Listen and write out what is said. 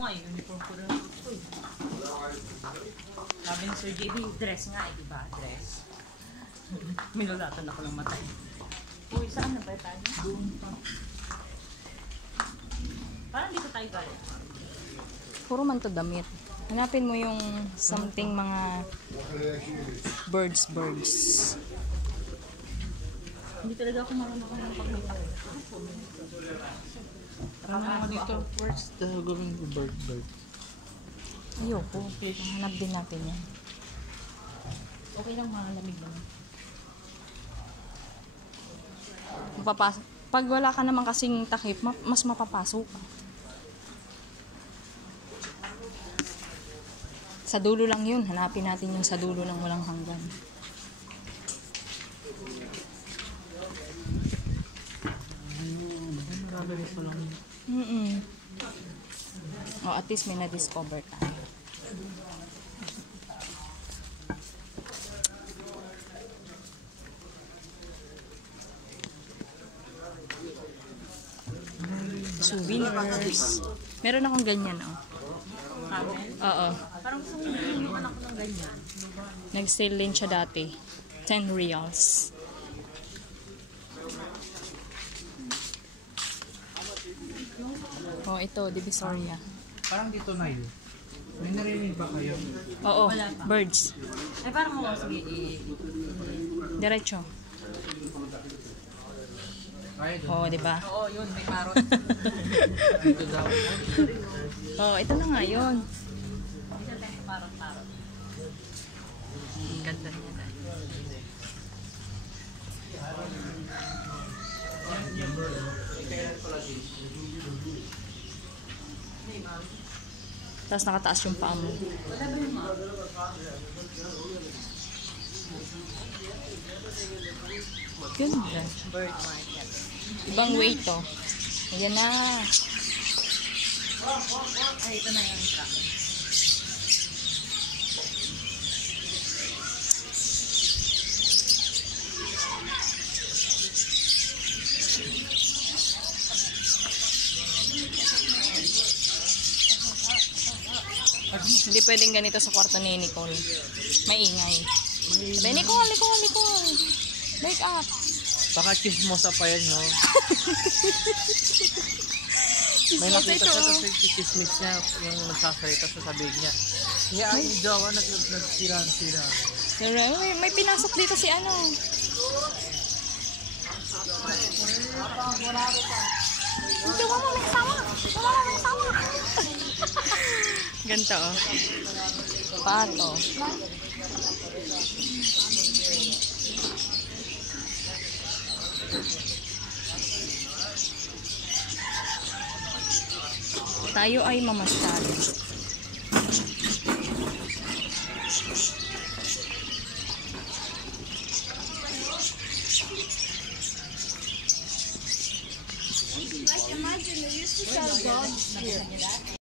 nga, uniform ko rin ito eh. Sabi ni Sir JB, dress nga eh, diba? Dress. Minulatan ako ng matay. Uy, saan na ba tayo? Doon pa. Parang dito tayo galing. Puro man to damit. Hanapin mo yung something mga birds. Hindi talaga ako marunong ng pagmita. Ano nga dito? Where's the going bird? Ayoko. Hanap din natin yan. Okay lang, malamig naman. Pag wala ka naman kasing takip, mas mapapasok ka. Sa dulo lang yun. Hanapin natin yung sa dulo ng walang hanggan. Marami gusto lang. Oh, at least may na-discover tayo. Souvenirs. Meron akong ganyan, oh. Oo. Parang gusto mo naman ako ng ganyan. Nag-sale din siya dati. 10 reals. Oh, ito, Divisoria. Parang dito, Nile. May narinig ba kayo? Oo, birds. Ay, parang mo, sige, Diretso. Kaya doon. Oo, di ba? oo, yun, may parot. Dito daw. Oo, ito na nga yun. Dito tayo sa parot-parot. Ang ganda niya. Tapos nakataas yung paa mo. Ganda. Bird market. Ibang way to. Ayan na. Ay, ito na yung truck. Hindi pwedeng ganito sa kwarto ni Nicole. Maingay. Sabi, Nicole. Wake up. Baka chismosa pa yan, no? May nakita siya sa chismis niya, yung nagsasalita sa sabig niya. Yeah, ay, jowa, nagsira-sira. May pinasok dito si ano. Hindi, wala may kasama. Ganito, oh. Pato. Tayo ay mamasyal. Like imagine they used to sell dogs here.